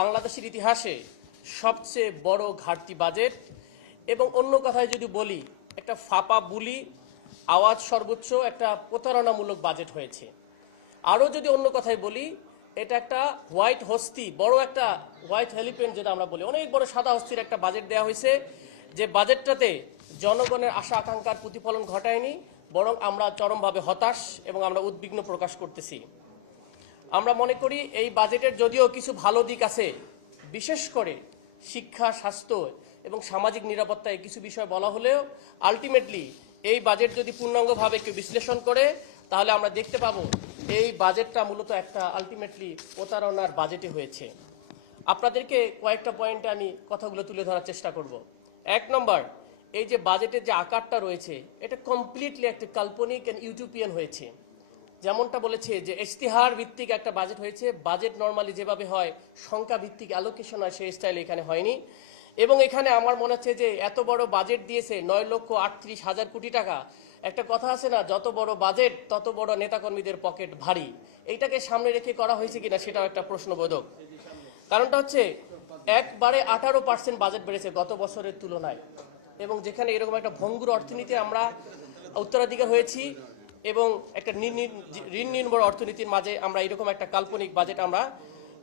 বাংলাদেশের ইতিহাসে সবচেয়ে বড় ঘাটতি বাজেট এবং অন্য কথায় যদি বলি একটা ফাঁপা বুলি আওয়াজ সর্বোচ্চ একটা প্রতারণামূলক বাজেট হয়েছে। আরও যদি অন্য কথায় বলি এটা একটা হোয়াইট হস্তি, বড় একটা হোয়াইট এলিফ্যান্ট যেটা আমরা বলি, অনেক বড় সাদা হস্তির একটা বাজেট দেওয়া হয়েছে, যে বাজেটটাতে জনগণের আশা আকাঙ্ক্ষার প্রতিফলন ঘটায়নি, বরং আমরা চরমভাবে হতাশ এবং আমরা উদ্বিগ্ন প্রকাশ করতেছি। আমরা মনে করি এই বাজেটের যদিও কিছু ভালো দিক আছে, বিশেষ করে শিক্ষা, স্বাস্থ্য এবং সামাজিক নিরাপত্তায় কিছু বিষয় বলা হলেও আলটিমেটলি এই বাজেট যদি পূর্ণাঙ্গভাবে কেউ বিশ্লেষণ করে তাহলে আমরা দেখতে পাবো এই বাজেটটা মূলত একটা আলটিমেটলি প্রতারণার বাজেটে হয়েছে। আপনাদেরকে কয়েকটা পয়েন্টে আমি কথাগুলো তুলে ধরার চেষ্টা করব। এক নম্বর, এই যে বাজেটের যে আকারটা রয়েছে এটা কমপ্লিটলি একটা কাল্পনিক অ্যান্ড ইউটোপিয়ান হয়েছে। যেমনটা বলেছে যে ইশতেহার ভিত্তিক একটা বাজেট হয়েছে। বাজেট নর্মালি যেভাবে হয় সংখ্যা ভিত্তিক অ্যালোকেশন হয় সেই স্টাইলে এখানে হয়নি। এবং এখানে আমার মনে হচ্ছে যে এত বড় বাজেট দিয়েছে 9,38,000 কোটি টাকা। একটা কথা আছে না, যত বড় বাজেট তত বড় নেতাকর্মীদের পকেট ভারী। এইটাকে সামনে রেখে করা হয়েছে কিনা সেটাও একটা প্রশ্নবোধক। কারণটা হচ্ছে একবারে 18% বাজেট বেড়েছে গত বছরের তুলনায়, এবং যেখানে এরকম একটা ভঙ্গুর অর্থনীতি আমরা উত্তরাধিকার হয়েছি এবং একটা ঋণ নির্ভর অর্থনীতির মাঝে আমরা এরকম একটা কাল্পনিক বাজেট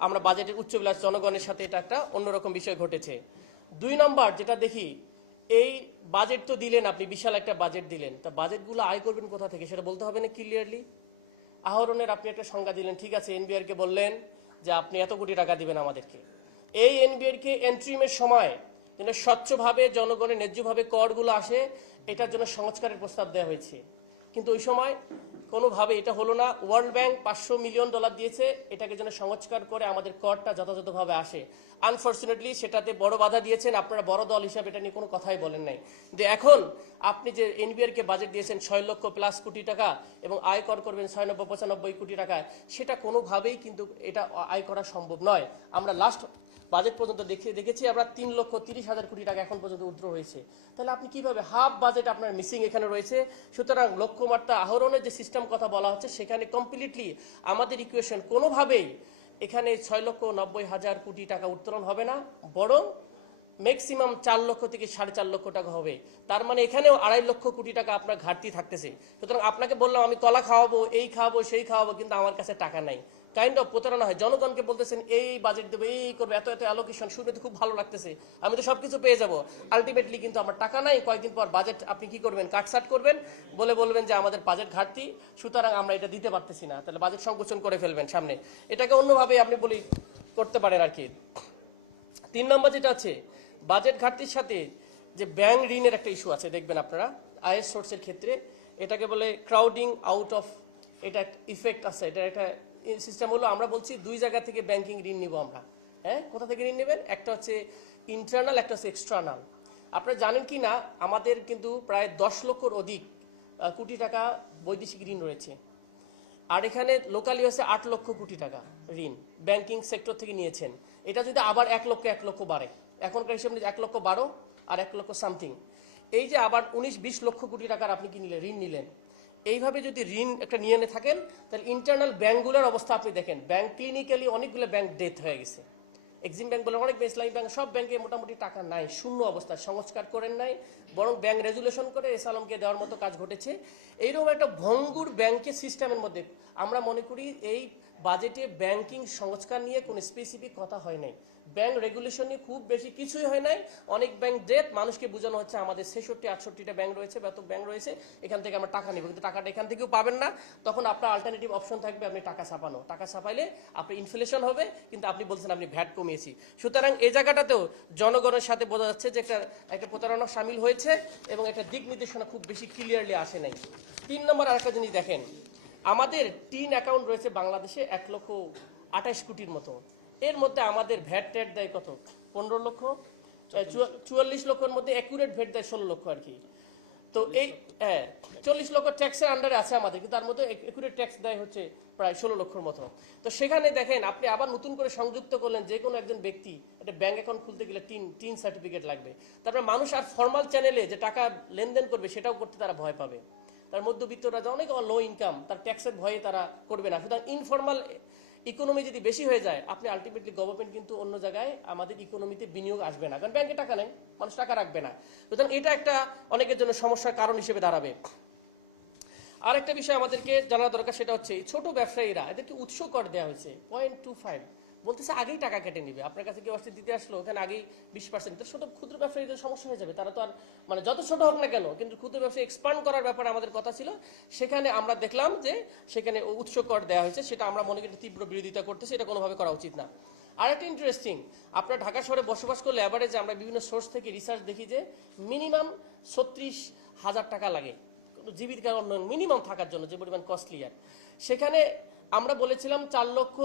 আমরা বাজেটের উচ্চবিলাস জনগণের সাথে এটা একটা অন্যরকম বিষয় ঘটেছে। দুই নম্বর যেটা দেখি, এই বাজেট তো দিলেন আপনি, বিশাল একটা বাজেট দিলেন, তা বাজেটগুলো আয় করবেন কোথা থেকে সেটা বলতে হবে না ক্লিয়ারলি। আহরণের আপনি একটা সংজ্ঞা দিলেন, ঠিক আছে, এনবিআরকে বললেন যে আপনি এত কোটি টাকা দিবেন আমাদেরকে। এই এনবিআরকে এন্ট্রিমের সময় যেন স্বচ্ছভাবে জনগণের ন্যায্যভাবে করগুলো আসে এটার জন্য সংস্কারের প্রস্তাব দেওয়া হয়েছে, কিন্তু ওই সময় কোনোভাবে এটা হলো না। ওয়ার্ল্ড ব্যাংক $500 মিলিয়ন দিয়েছে এটাকে যেন সংস্কার করে আমাদের করটা যথাযথভাবে আসে। আনফর্চুনেটলি সেটাতে বড় বাধা দিয়েছেন আপনারা, বড় দল হিসাবে এটা নিয়ে কোনো কথাই বলেন নাই। যে এখন আপনি যে এনবিআরকে বাজেট দিয়েছেন 6 লক্ষ প্লাস কোটি টাকা এবং আয় কর করবেন 96-95 কোটি টাকা, সেটা কোনোভাবেই কিন্তু এটা আয় করা সম্ভব নয়। আমরা লাস্ট বাজেট পর্যন্ত দেখেছি আমরা 3,30,000 কোটি টাকা এখন পর্যন্ত উদ্র হয়েছে। তাহলে আপনি কিভাবে হাফ বাজেট আপনার মিসিং এখানে রয়েছে। সুতরাং লক্ষ্যমাত্রা আহরণের যে সিস্টেম কথা বলা হচ্ছে সেখানে কমপ্লিটলি আমাদের ইকুয়েশন কোনোভাবেই এখানে 6,90,000 কোটি টাকা উত্তোলন হবে না, বরং ম্যাক্সিমাম 4 লক্ষ থেকে 4.5 লক্ষ টাকা হবে। তার মানে এখানেও 2.5 লক্ষ কোটি টাকা আপনার ঘাটতি থাকতেছে। সুতরাং আপনাকে বললাম আমি কলা খাওয়াবো, এই খাওয়াবো, সেই খাওয়াবো, কিন্তু আমার কাছে টাকা নাই। কাইন্ড অফ প্রতারণা হয়। জনগণকে বলতেছেন এই বাজেট দেবো, এই করবো, এত এত অ্যালোকেশন, শুনে তো খুব ভালো লাগতেছে, আমি তো সবকিছু পেয়ে যাবো। আলটিমেটলি কিন্তু আমার টাকা নাই। কয়েকদিন পর বাজেট আপনি কি করবেন, কাটসাট করবেন, বলবেন যে আমাদের বাজেট ঘাটতি, সুতরাং আমরা এটা দিতে পারতেছি না। তাহলে বাজেট সংকোচন করে ফেলবেন সামনে। এটাকে অন্যভাবে আপনি করতে পারেন আর কি। 3 নম্বর যেটা আছে, বাজেট ঘাটতির সাথে যে ব্যাংক ঋণের একটা ইস্যু আছে, দেখবেন আপনারা আয়ের সোর্সের ক্ষেত্রে এটাকে বলে ক্রাউডিং আউট অফ, এটা ইফেক্ট আছে। এটা একটা সিস্টেম হলো, আমরা বলছি দুই জায়গা থেকে ব্যাংকিং ঋণ নিব আমরা। হ্যাঁ, কোথা থেকে ঋণ নেবেন? একটা হচ্ছে ইন্টারনাল, একটা হচ্ছে এক্সটার্নাল। আপনারা জানেন কি না, আমাদের কিন্তু প্রায় 10 লক্ষর অধিক কোটি টাকা বৈদেশিক ঋণ রয়েছে, আর এখানে লোকালি হচ্ছে 8 লক্ষ কোটি টাকা ঋণ ব্যাংকিং সেক্টর থেকে নিয়েছেন। এটা যদি আবার 1 লক্ষ বাড়ে, এখনকার হিসেবে 1,12,000 আর 1 লক্ষ সামথিং, এই যে আবার 19-20 লক্ষ কোটি টাকার আপনি কি নিলেন, ঋণ নিলেন। এইভাবে যদি ঋণ একটা নিয়ে থাকেন তাহলে ইন্টারনাল ব্যাংকগুলোর অবস্থা আপনি দেখেন। ব্যাংক ক্লিনিক্যালি অনেকগুলো ব্যাংক ডেথ হয়ে গেছে। এক্সিম ব্যাংক বলে অনেক, ইসলামিক ব্যাংক, সব ব্যাংকে মোটামুটি টাকা নাই, শূন্য অবস্থা, সংস্কার করেন নাই, বরং ব্যাংক রেজুলেশন করে এস আলমকে দেওয়ার মতো কাজ ঘটেছে। এইরকম একটা ভঙ্গুর ব্যাংকের সিস্টেমের মধ্যে আমরা মনে করি এই বাজেটে ব্যাংকিং সংস্কার নিয়ে কোনো স্পেসিফিক কথা হয় নাই, ব্যাংক রেগুলেশন নিয়ে খুব বেশি কিছুই হয় নাই। অনেক ব্যাংক ডেট, মানুষকে বোঝানো হচ্ছে আমাদের 66-68টা ব্যাংক রয়েছে, ব্যাপক ব্যাংক রয়েছে, এখান থেকে আমরা টাকা নিব, কিন্তু টাকাটা এখান থেকেও পাবেন না। তখন আপনার অল্টারনেটিভ অপশন থাকবে আপনি টাকা ছাপানো। টাকা ছাপাইলে আপনি ইনফ্লেশন হবে, কিন্তু আপনি বলছেন আপনি ভ্যাট কমিয়েছি। সুতরাং এই জায়গাটাতেও জনগণের সাথে বোঝা যাচ্ছে যে একটা প্রতারণা সামিল হয়েছে এবং একটা দিক নির্দেশনা খুব বেশি ক্লিয়ারলি আসে নাই। 3 নম্বর আরেকটা জিনিস দেখেন, আমাদের টিন অ্যাকাউন্ট রয়েছে বাংলাদেশে 1,28 কোটির মতো। এর মধ্যে আমাদের ভ্যাট ট্যাট দেয় কত, 15 লক্ষ, 44 লক্ষের মধ্যে অ্যাকুরেট ভ্যাট দেয় 16 লক্ষ আর কি। তো এই 40 লক্ষ ট্যাক্সের আন্ডারে আছে আমাদের, কিন্তু তার মধ্যে একুরেট ট্যাক্স দেয় হচ্ছে প্রায় 16 লক্ষর মতো। তো সেখানে দেখেন আপনি আবার নতুন করে সংযুক্ত করলেন, যে কোনো একজন ব্যক্তি একটা ব্যাংক অ্যাকাউন্ট খুলতে গেলে টিন সার্টিফিকেট লাগবে। তারপরে মানুষ আর ফর্মাল চ্যানেলে যে টাকা লেনদেন করবে সেটাও করতে তারা ভয় পাবে। তার মধ্যবিত্তরা অনেক লো ইনকাম, তার ট্যাক্সের ভয়ে তারা করবে না। সুতরাং ইকোনমি যদি বেশি হয়ে যায়, আপনি আলটিমেটলি গভর্নমেন্ট কিন্তু অন্য জায়গায় আমাদের ইকোনমিতে বিনিয়োগ আসবে না, কারণ ব্যাংকে টাকা নেই, মানুষ টাকা রাখবে না। সুতরাং এটা একটা অনেকের জন্য সমস্যার কারণ হিসেবে দাঁড়াবে। আরেকটা বিষয় আমাদেরকে জানা দরকার, সেটা হচ্ছে ছোট ব্যবসায়ীরা, এদেরকে উৎস কর দেওয়া হয়েছে 0.25, বলতেছে আগেই টাকা কেটে নিবে। আপনার কাছে কেউ আসতে দিতে আসলো, ওখানে আগেই 20%, ছোট ক্ষুদ্র ব্যবসায়ীদের সমস্যা হয়ে যাবে। তারা তো আর মানে যত ছোট হোক না কেন, কিন্তু ক্ষুদ্র ব্যবসায়ী এক্সপান্ড করার ব্যাপারে আমাদের কথা ছিল, সেখানে আমরা দেখলাম যে সেখানে উৎস কর দেওয়া হয়েছে। সেটা আমরা মনে করি তীব্র বিরোধিতা করতেছি, এটা কোনোভাবে করা উচিত না। আরেকটা ইন্টারেস্টিং, আপনার ঢাকা শহরে বসবাস করলে অ্যাভারেজ আমরা বিভিন্ন সোর্স থেকে রিসার্চ দেখি যে মিনিমাম 36,000 টাকা লাগে জীবিকার উন্নয়ন মিনিমাম থাকার জন্য, যে পরিমাণ কস্টলি। আর সেখানে আমরা বলেছিলাম 4 লক্ষ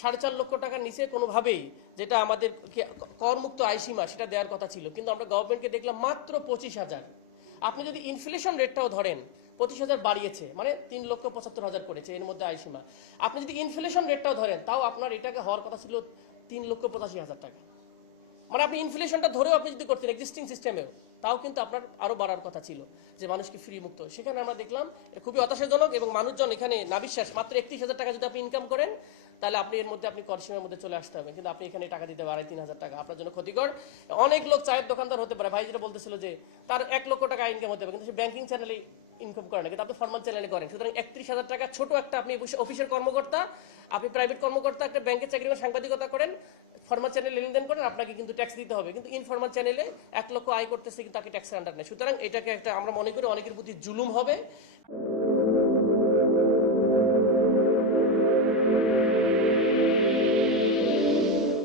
4.5 লক্ষ টাকার নিচে কোনোভাবেই, যেটা আমাদের করমুক্ত আয়সীমা, সেটা দেওয়ার কথা ছিল। কিন্তু আমরা গভর্নমেন্টকে দেখলাম মাত্র 25,000। আপনি যদি ইনফ্লেশন রেটটাও ধরেন, 25,000 বাড়িয়েছে, মানে 3,75,000 করেছে এর মধ্যে আয়সীমা। আপনি যদি ইনফ্লেশন রেটটাও ধরেন, তাও আপনার এটাকে হওয়ার কথা ছিল 3,85,000 টাকা। মানে আপনি ইনফ্লেশনটা ধরেও আপনি যদি করতেন এক্সিস্টিং সিস্টেমেও, তাও কিন্তু আপনার আরো বাড়ার কথা ছিল, যে মানুষকে ফ্রি মুক্ত। সেখানে আমরা দেখলাম এটা খুবই হতাশাজনক, এবং মানুষজন এখানে না বিশ্বাস, মাত্র 31,000 টাকা যদি আপনি ইনকাম করেন, তাহলে আপনি এর মধ্যে আপনি করসীমার মধ্যে চলে আসতে হবে, কিন্তু আপনি এখানে টাকা দিতে 2,500-3,000 টাকা, আপনার জন্য ক্ষতিকর। অনেক লোক চায়ের দোকানদার হতে পারে, ভাই যেটা বলতেছিল যে তার 1 লক্ষ টাকা ইনকাম হতে পারে, কিন্তু সে ব্যাংকিং চ্যানেলে ইনকাম করে না, কিন্তু আপনি ফর্মাল চ্যানেলে করেন। সুতরাং 31,000 টাকা ছোট একটা, আপনি অফিসের কর্মকর্তা, আপনি প্রাইভেট কর্মকর্তা, একটা ব্যাংকের চাকরি করেন, সাংবাদিকতা করেন, ফর্মাল চ্যানেলে লেনদেন করেন, আপনাকে কিন্তু ট্যাক্স দিতে হবে। কিন্তু ইনফর্মাল চ্যানেলে 1 লক্ষ আয় করতেছে, কিন্তু তাকে ট্যাক্সের আন্ডার নেই। সুতরাং এটাকে একটা আমরা মনে করি অনেকের প্রতি জুলুম হবে।